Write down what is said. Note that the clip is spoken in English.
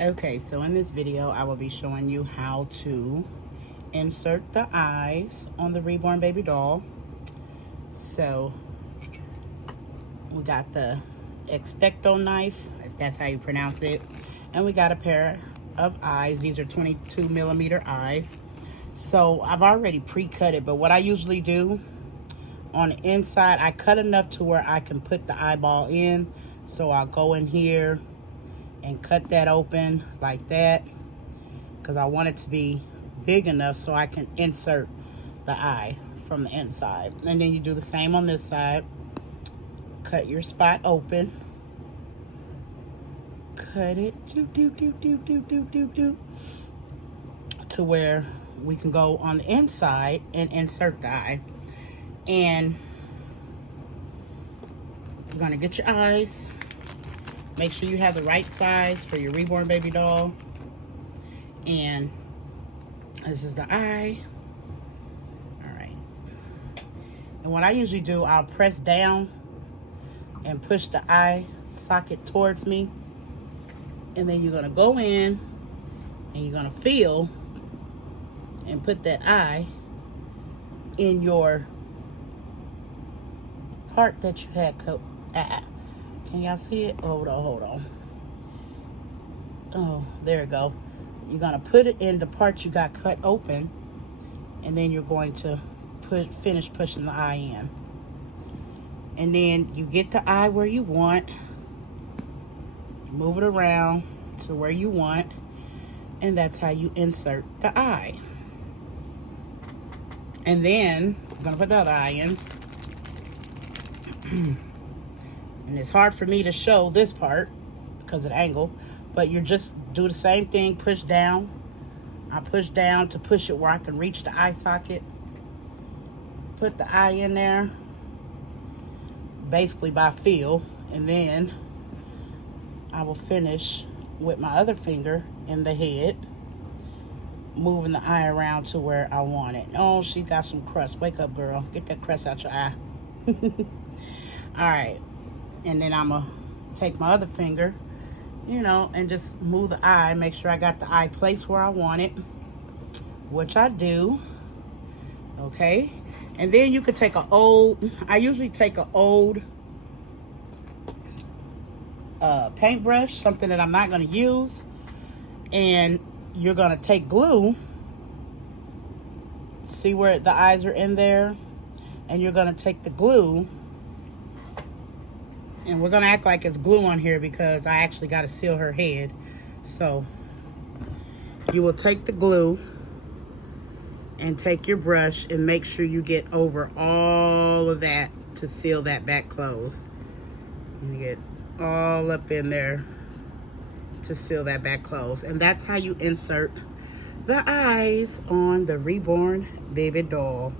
Okay, so in this video, I will be showing you how to insert the eyes on the Reborn baby doll. So we got the X-Tecto knife, if that's how you pronounce it, and we got a pair of eyes. These are 22 millimeter eyes. So I've already pre-cut it, but what I usually do on the inside, I cut enough to where I can put the eyeball in. So I'll go in here and cut that open like that, because I want it to be big enough so I can insert the eye from the inside. And then you do the same on this side. Cut your spot open. Cut it to where we can go on the inside and insert the eye. And you're gonna get your eyes. Make sure you have the right size for your Reborn baby doll. And this is the eye. All right. And what I usually do, I'll press down and push the eye socket towards me. And then you're gonna go in and you're gonna feel and put that eye in your part that you had cut. Can y'all see it? Hold on. Oh, there we go. You're gonna put it in the part you got cut open, and then you're going to finish pushing the eye in. And then you get the eye where you want, move it around to where you want, and that's how you insert the eye. And then I'm gonna put the other eye in. And it's hard for me to show this part because of the angle, but you just do the same thing. Push down. I push down to push it where I can reach the eye socket. Put the eye in there, basically by feel, and then I will finish with my other finger in the head, moving the eye around to where I want it. Oh, she got some crust. Wake up, girl. Get that crust out your eye. All right. And then I'm going to take my other finger, and just move the eye. Make sure I got the eye placed where I want it, which I do. Okay. And then you could take I usually take an old paintbrush, something that I'm not going to use. And you're going to take glue. See where the eyes are in there? And you're going to take the glue. And we're going to act like it's glue on here because I actually got to seal her head. So you will take the glue and take your brush and make sure you get over all of that to seal that back closed. You get all up in there to seal that back closed. And that's how you insert the eyes on the Reborn baby doll.